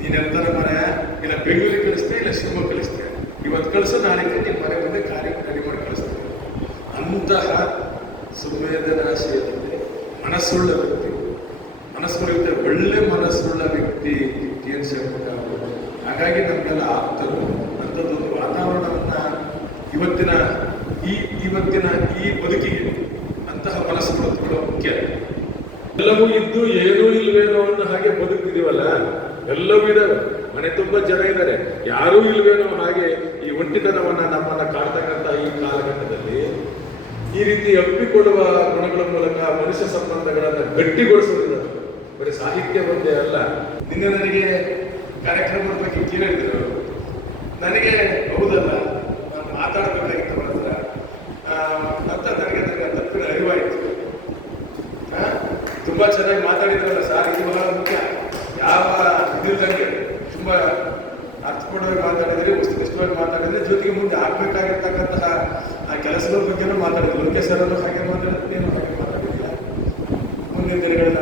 ನೀನೆಂತರ ಮನೆ ಇಲ್ಲ ಬೆಂಗಳೂರಿಗೆ ಕಳಿಸ್ತೆ ಇಲ್ಲ ಶಿವಮೊಗ್ಗ ಕಳಿಸ್ತೆ, ಇವತ್ತು ಕಳಿಸೋ ನಾಳೆಗೆ ನಿಮ್ಮ ಮನೆ ಮುಂದೆ ಕಾರ್ಯಕ್ಕೆ ರೆಡಿ ಮಾಡಿ ಕಳಿಸ್ತೇನೆ. ಅಂತಹ ಸಂವೇದನಾಶೀಲತೆ ಮನಸ್ಸುಳ್ಳ ವ್ಯಕ್ತಿ, ಮನಸ್ಸುಳ್ಳ ಒಳ್ಳೆ ಮನಸ್ಸುಳ್ಳ ವ್ಯಕ್ತಿ ಟಿ ಎನ್ ಶೇಖರ್. ಹಾಗಾಗಿ ನಮಗೆಲ್ಲ ಆಗ್ತದೆ ಅಂಥದ್ದೊಂದು ವಾತಾವರಣವನ್ನ ಇವತ್ತಿನ ಈ ಬದುಕಿಗೆ ಅಂತಹ ಮನಸ್ಸುಗಳು ಮುಖ್ಯ. ಎಲ್ಲವೂ ಇದ್ದು ಏನೂ ಇಲ್ವೇನೋ ಅನ್ನೋ ಹಾಗೆ ಬದುಕಿದೀವಲ್ಲ, ಎಲ್ಲವೂ ಇದಾವೆ, ಮನೆ ತುಂಬ ಜನ ಇದ್ದಾರೆ, ಯಾರೂ ಇಲ್ವೇನೋ ಹಾಗೆ ಈ ಒಂಟಿತನವನ್ನ ನಮ್ಮನ್ನ ಕಾಡ್ತಕ್ಕಂಥ ಈ ಕಾಲಘಟ್ಟದಲ್ಲಿ ಈ ರೀತಿ ಅಪ್ಪಿಕೊಳ್ಳುವ ಗುಣಗಳ ಮೂಲಕ ಮನುಷ್ಯ ಸಂಬಂಧಗಳನ್ನ ಗಟ್ಟಿಗೊಳಿಸೋದಿಲ್ಲ. ಬರೀ ಸಾಹಿತ್ಯ ಒಂದೇ ಅಲ್ಲ. ನಿನ್ನೆ ನನಗೆ ಕಾರ್ಯಕ್ರಮದ ಬಗ್ಗೆ ಕೇಳಿದ್ರು, ನನಗೆ ಹೌದಲ್ಲ ನಾನು ಮಾತಾಡಬೇಕಾಗಿತ್ತು ಅವರ ಹತ್ರ ಅಂತ ನನಗೆ ತಪ್ಪಿನ ಅರಿವಾಯಿತು. ತುಂಬಾ ಚೆನ್ನಾಗಿ ಮಾತಾಡಿದ್ರಲ್ಲ ಸರ್, ಇದು ಬಹಳ ಮುಖ್ಯ. ಯಾವ ಇದಿಲ್ದಂಗೆ ತುಂಬಾ ಅರ್ಥಪೂರ್ಣವಾಗಿ ಮಾತಾಡಿದ್ರೆ, ವಸ್ತುನಿಷ್ಠವಾಗಿ ಮಾತಾಡಿದ್ರೆ, ಜೊತೆಗೆ ಮುಂದೆ ಆಗ್ಬೇಕಾಗಿರ್ತಕ್ಕಂತಹ ಆ ಕೆಲಸದ ಬಗ್ಗೆನೂ ಮಾತಾಡಿದ್ರು. ಲೋಕೇಶ್ ಸರ್ ಹಾಗೆ ಮಾತಾಡಿದ್ರೆ, ನೀನು ಹಾಗೆ ಮಾತಾಡಿಲ್ಲ. ಮುಂದಿನ ದಿನಗಳಲ್ಲಿ